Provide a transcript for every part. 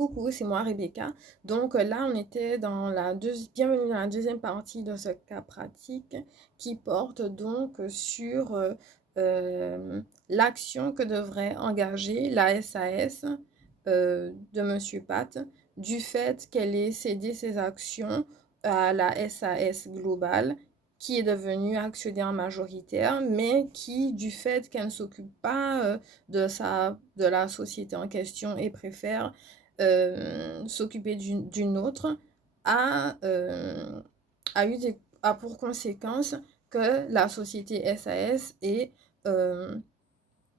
Coucou, c'est moi Rebecca. Donc là, on était dans bienvenue dans la deuxième partie de ce cas pratique qui porte donc sur l'action que devrait engager la SAS de Monsieur Pat du fait qu'elle ait cédé ses actions à la SAS Global qui est devenue actionnaire majoritaire, mais qui, du fait qu'elle ne s'occupe pas de la société en question et préfère s'occuper d'une autre, a, a pour conséquence que la société SAS est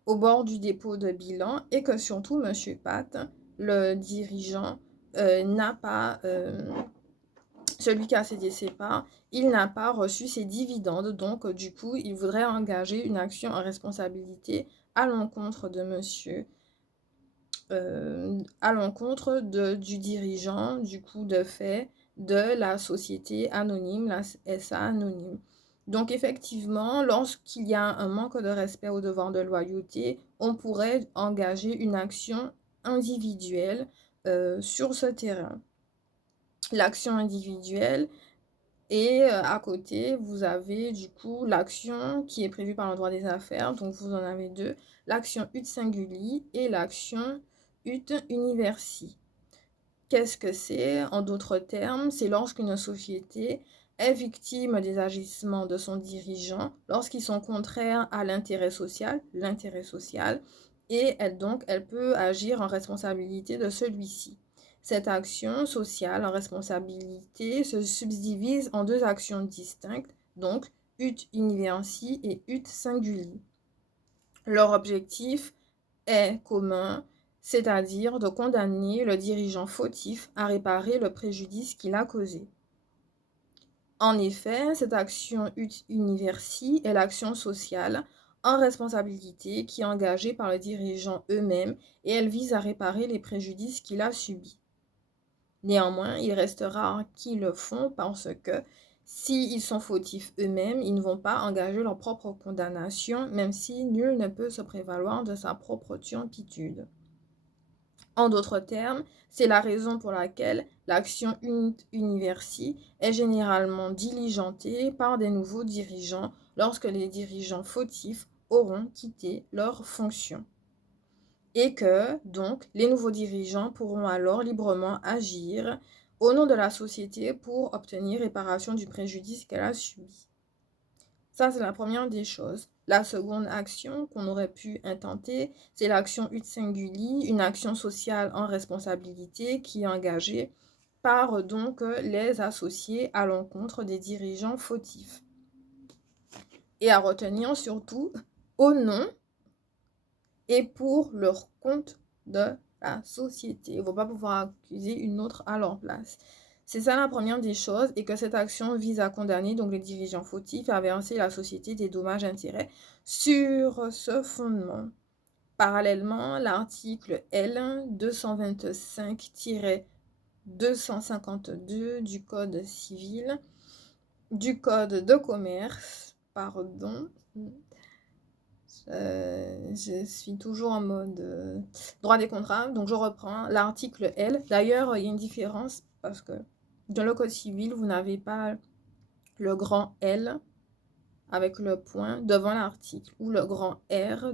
au bord du dépôt de bilan et que surtout M. Pat, le dirigeant, n'a pas celui qui a cédé ses parts, il n'a pas reçu ses dividendes, donc du coup, il voudrait engager une action en responsabilité à l'encontre de monsieur, à l'encontre du dirigeant, du coup, de fait, de la société anonyme, la SA anonyme. Donc effectivement, lorsqu'il y a un manque de respect au devoir de loyauté, on pourrait engager une action individuelle sur ce terrain. L'action individuelle et à côté, vous avez du coup l'action qui est prévue par le droit des affaires. Donc vous en avez deux, l'action ut singuli et l'action ut universi. Qu'est-ce que c'est? En d'autres termes, c'est lorsqu'une société est victime des agissements de son dirigeant, lorsqu'ils sont contraires à l'intérêt social, et elle peut agir en responsabilité de celui-ci. Cette action sociale en responsabilité se subdivise en deux actions distinctes, donc ut universi et ut singuli. Leur objectif est commun, c'est-à-dire de condamner le dirigeant fautif à réparer le préjudice qu'il a causé. En effet, cette action ut universi est l'action sociale en responsabilité qui est engagée par le dirigeant eux-mêmes et elle vise à réparer les préjudices qu'il a subis. Néanmoins, il reste rare qu'ils le font parce que s'ils sont fautifs eux-mêmes, ils ne vont pas engager leur propre condamnation, même si nul ne peut se prévaloir de sa propre turpitude. En d'autres termes, c'est la raison pour laquelle l'action ut universi est généralement diligentée par des nouveaux dirigeants lorsque les dirigeants fautifs auront quitté leurs fonctions. Et que, donc, les nouveaux dirigeants pourront alors librement agir au nom de la société pour obtenir réparation du préjudice qu'elle a subi. Ça, c'est la première des choses. La seconde action qu'on aurait pu intenter, c'est l'action ut singuli, une action sociale en responsabilité qui est engagée par donc les associés à l'encontre des dirigeants fautifs. Et à retenir surtout au nom et pour leur compte de la société. Ils ne vont pas pouvoir accuser une autre à leur place. C'est ça la première des choses, et que cette action vise à condamner donc les dirigeants fautifs et à verser la société des dommages-intérêts sur ce fondement. Parallèlement, l'article L 225-252 du Code civil, du Code de commerce, je suis toujours en mode droit des contrats, donc je reprends l'article L. D'ailleurs, il y a une différence parce que dans le code civil, vous n'avez pas le grand L avec le point devant l'article ou le grand R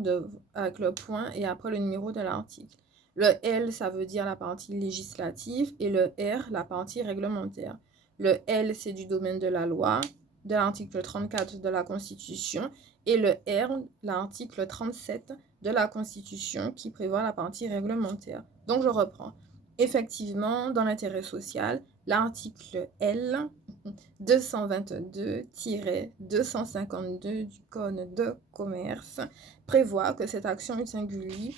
avec le point et après le numéro de l'article. Le L, ça veut dire la partie législative et le R, la partie réglementaire. Le L, c'est du domaine de la loi, de l'article 34 de la Constitution, et le R, l'article 37 de la Constitution qui prévoit la partie réglementaire. Donc je reprends. Effectivement, dans l'intérêt social, l'article L 222-252 du Code de commerce prévoit que cette action ut singuli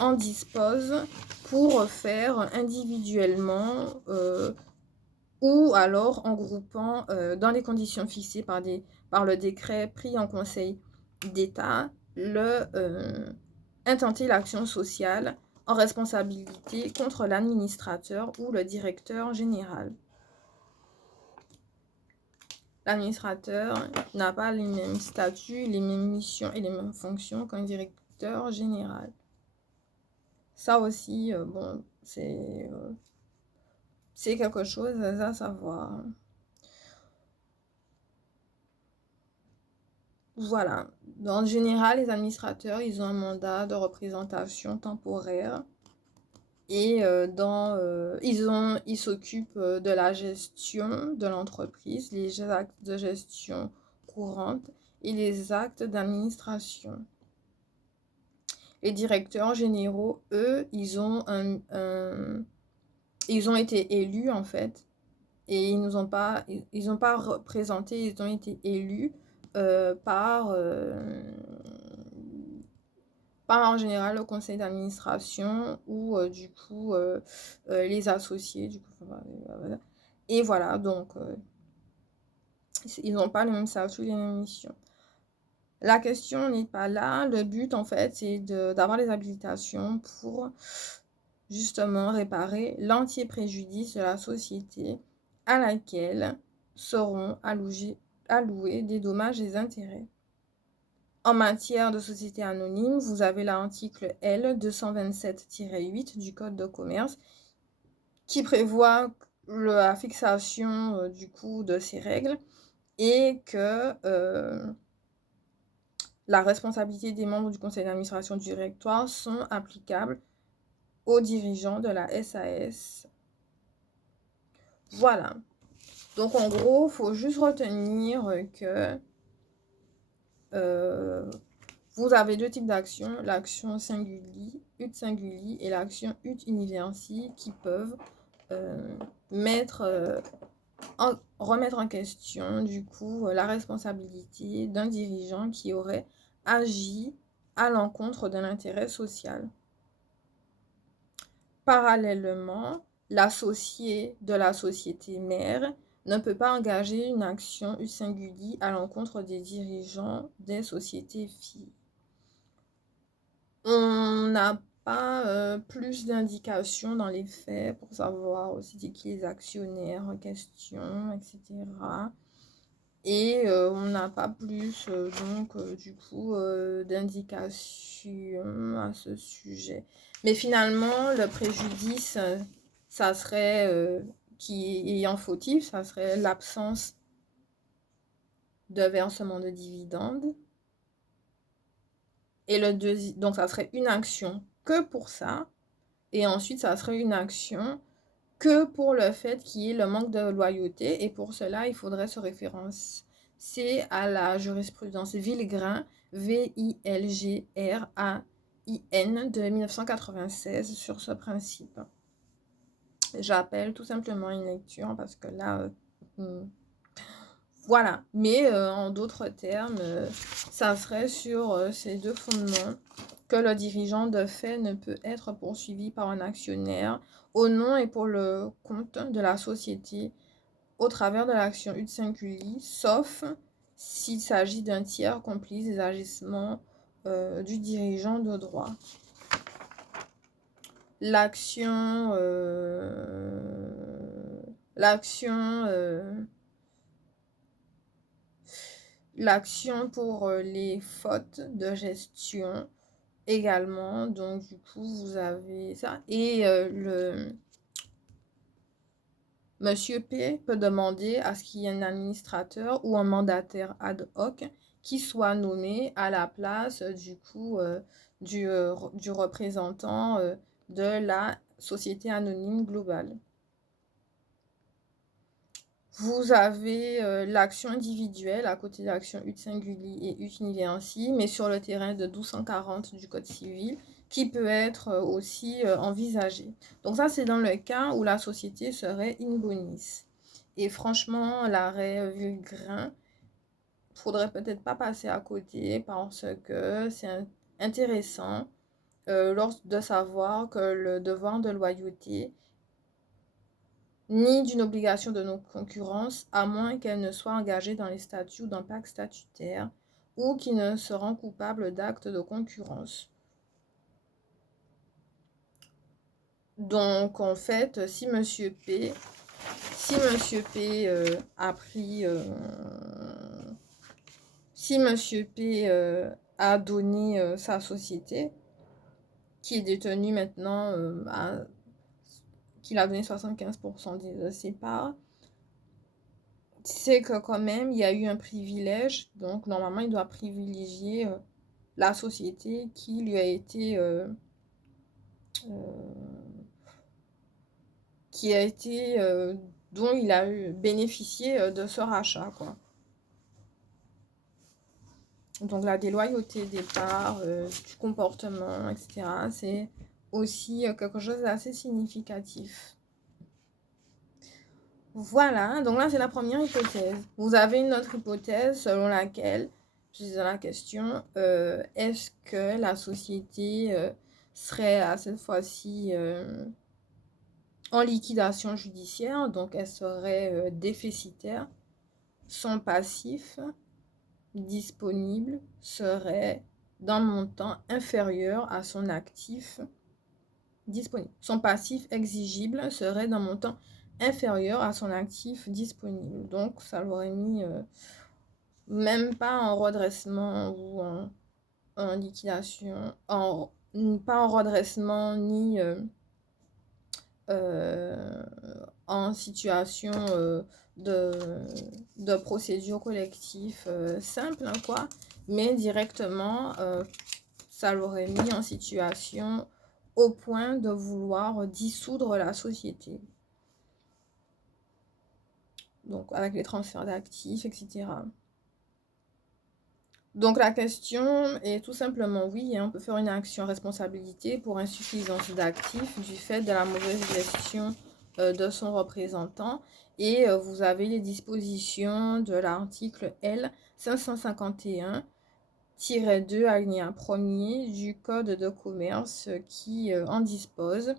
en dispose pour faire individuellement ou alors en groupant dans les conditions fixées par le décret pris en Conseil d'État, intenter l'action sociale en responsabilité contre l'administrateur ou le directeur général. L'administrateur n'a pas les mêmes statuts, les mêmes missions et les mêmes fonctions qu'un directeur général. Ça aussi, bon, c'est quelque chose à savoir. Voilà. En général, les administrateurs, ils ont un mandat de représentation temporaire et ils s'occupent de la gestion de l'entreprise, les actes de gestion courante et les actes d'administration. Les directeurs généraux, eux, ils ont été élus en fait, et ils n'ont pas représenté, ils ont été élus par en général le conseil d'administration ou du coup les associés du coup, voilà. Et voilà, donc ils n'ont pas le même statut, les mêmes missions. La question n'est pas là. Le but, en fait, c'est d'avoir les habilitations pour justement réparer l'entier préjudice de la société à laquelle seront alloués des dommages et intérêts. En matière de société anonyme, vous avez l'article L 227-8 du Code de commerce qui prévoit la fixation du coup de ces règles et que la responsabilité des membres du conseil d'administration du directoire sont applicables aux dirigeants de la SAS. Voilà. Donc en gros, il faut juste retenir que vous avez deux types d'actions, l'action singuli, ut singuli, et l'action ut universi, qui peuvent remettre en question du coup la responsabilité d'un dirigeant qui aurait agi à l'encontre d'un intérêt social. Parallèlement, l'associé de la société mère ne peut pas engager une action ut singuli à l'encontre des dirigeants des sociétés filles. On n'a pas plus d'indications dans les faits pour savoir aussi qui les actionnaires en question, etc. Et on n'a pas plus du coup d'indications à ce sujet. Mais finalement, le préjudice, ça serait qui ayant fautif, ça serait l'absence de versement de dividendes. Et donc ça serait une action que pour ça. Et ensuite, ça serait une action que pour le fait qu'il y ait le manque de loyauté. Et pour cela, il faudrait se référencer à la jurisprudence Villegrin, Vilgrain de 1996 sur ce principe. J'appelle tout simplement une lecture parce que là, voilà. Mais en d'autres termes, ça serait sur ces deux fondements que le dirigeant de fait ne peut être poursuivi par un actionnaire au nom et pour le compte de la société au travers de l'action ut singuli, sauf s'il s'agit d'un tiers complice des agissements du dirigeant de droit. L'action pour les fautes de gestion également, donc du coup vous avez ça, et Monsieur P peut demander à ce qu'il y ait un administrateur ou un mandataire ad hoc qui soit nommé à la place du coup du représentant de la société anonyme globale. Vous avez l'action individuelle à côté de l'action ut singuli et ut universi, mais sur le terrain de 1240 du Code civil, qui peut être aussi envisagée. Donc ça, c'est dans le cas où la société serait in bonis. Et franchement, l'arrêt Villegrin, faudrait peut-être pas passer à côté parce que c'est intéressant de savoir que le devoir de loyauté ni d'une obligation de non-concurrence, à moins qu'elle ne soit engagée dans les statuts ou d'un pacte statutaire, ou qui ne se rend coupable d'actes de concurrence. Donc, en fait, si Monsieur P a pris... si Monsieur P a donné sa société, qui est détenue maintenant à qu'il a donné 75% de ses parts, c'est que quand même, il y a eu un privilège. Donc, normalement, il doit privilégier la société qui lui a été... dont il a bénéficié de ce rachat, quoi. Donc, la déloyauté des parts, du comportement, etc., c'est aussi quelque chose d'assez significatif. Voilà, donc là, c'est la première hypothèse. Vous avez une autre hypothèse selon laquelle, je disais dans la question, est-ce que la société serait à cette fois-ci en liquidation judiciaire, donc elle serait déficitaire, son passif disponible serait d'un montant inférieur à son actif disponible. Son passif exigible serait d'un montant inférieur à son actif disponible. Donc, ça l'aurait mis même pas en redressement ou en liquidation, pas en redressement ni en situation de procédure collective simple, hein, quoi, mais directement, ça l'aurait mis en situation au point de vouloir dissoudre la société. Donc, avec les transferts d'actifs, etc. Donc, la question est tout simplement oui, hein, on peut faire une action responsabilité pour insuffisance d'actifs du fait de la mauvaise gestion de son représentant. Et vous avez les dispositions de l'article L 551-2 alinéa 1er du Code de commerce qui en dispose.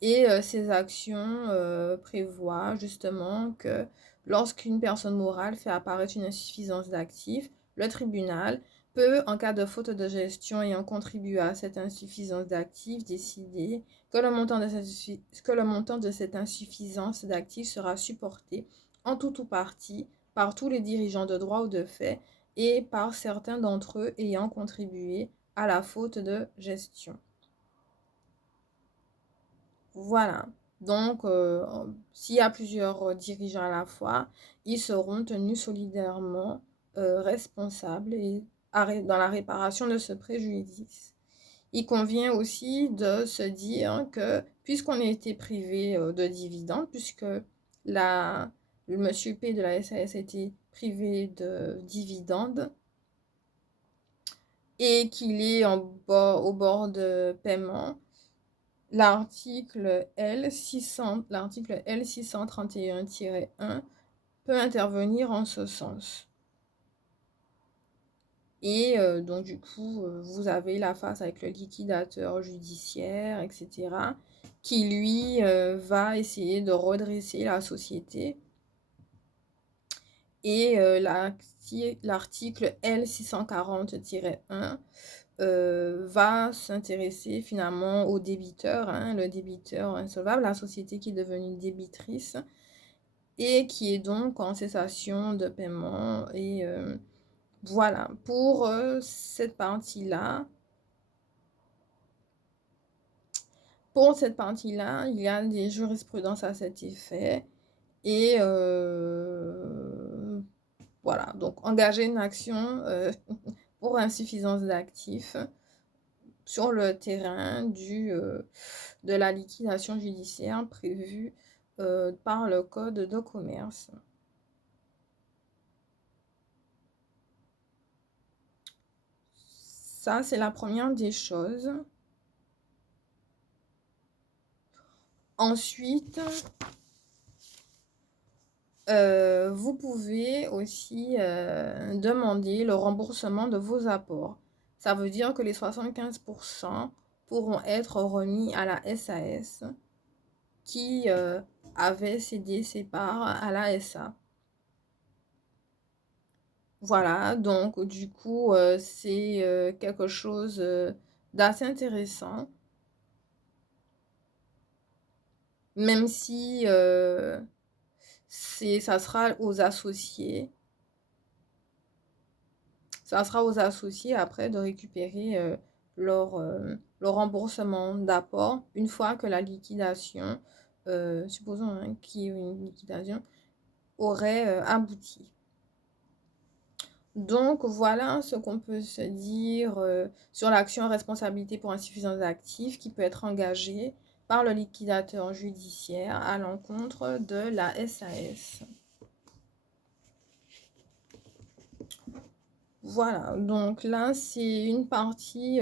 Et ces actions prévoient justement que lorsqu'une personne morale fait apparaître une insuffisance d'actifs, le tribunal peut, en cas de faute de gestion ayant contribué à cette insuffisance d'actifs, décider que le montant de cette insuffisance d'actifs sera supporté en tout ou partie par tous les dirigeants de droit ou de fait et par certains d'entre eux ayant contribué à la faute de gestion. Voilà. Donc, s'il y a plusieurs dirigeants à la fois, ils seront tenus solidairement responsables et dans la réparation de ce préjudice. Il convient aussi de se dire que puisqu'on a été privé de dividendes, puisque le monsieur P de la SAS a été privé de dividendes et qu'il est au bord de paiement, l'article L631-1 peut intervenir en ce sens. Et donc du coup, vous avez la face avec le liquidateur judiciaire, etc., qui lui va essayer de redresser la société. Et l'article L640-1 va s'intéresser finalement au débiteur, hein, le débiteur insolvable, la société qui est devenue débitrice et qui est donc en cessation de paiement. Et voilà, pour cette partie-là. Pour cette partie-là, il y a des jurisprudences à cet effet. Et voilà, donc engager une action pour insuffisance d'actifs sur le terrain de la liquidation judiciaire prévue par le Code de commerce. Ça, c'est la première des choses. Ensuite, vous pouvez aussi demander le remboursement de vos apports. Ça veut dire que les 75% pourront être remis à la SAS qui avait cédé ses parts à la SA. Voilà, donc du coup, c'est quelque chose d'assez intéressant. Même si ça sera aux associés. Ça sera aux associés après de récupérer leur remboursement d'apport une fois que la liquidation supposons hein, qu'il y ait une liquidation, aurait abouti. Donc voilà ce qu'on peut se dire sur l'action en responsabilité pour insuffisance d'actifs qui peut être engagée par le liquidateur judiciaire à l'encontre de la SAS. Voilà, donc là c'est une partie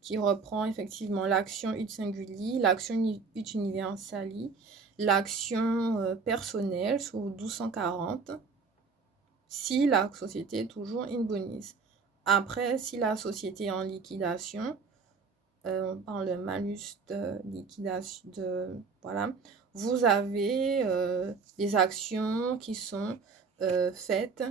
qui reprend effectivement l'action ut singuli, l'action ut universali, l'action personnelle sous 1240, si la société est toujours in bonis. Après, si la société est en liquidation, on parle de malus de liquidation, voilà, vous avez des actions qui sont faites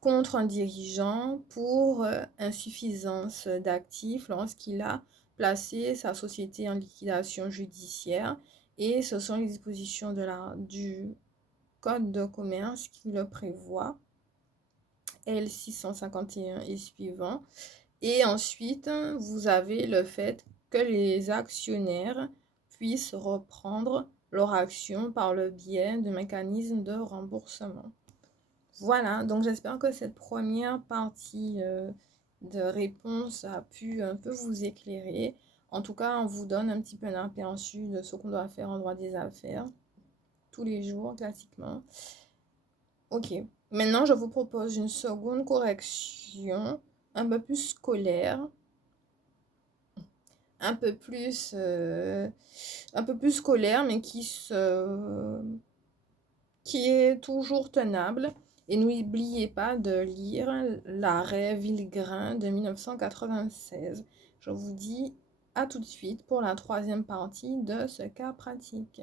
contre un dirigeant pour insuffisance d'actifs lorsqu'il a placé sa société en liquidation judiciaire. Et ce sont les dispositions du Code de commerce qui le prévoit. L651 et suivant. Et ensuite, vous avez le fait que les actionnaires puissent reprendre leur action par le biais de mécanismes de remboursement. Voilà, donc j'espère que cette première partie de réponse a pu un peu vous éclairer. En tout cas, on vous donne un petit peu un aperçu de ce qu'on doit faire en droit des affaires tous les jours, classiquement. Ok, maintenant je vous propose une seconde correction, un peu plus scolaire, un peu plus scolaire, mais qui est toujours tenable. Et n'oubliez pas de lire l'arrêt Villegrain de 1996. Je vous dis à tout de suite pour la troisième partie de ce cas pratique.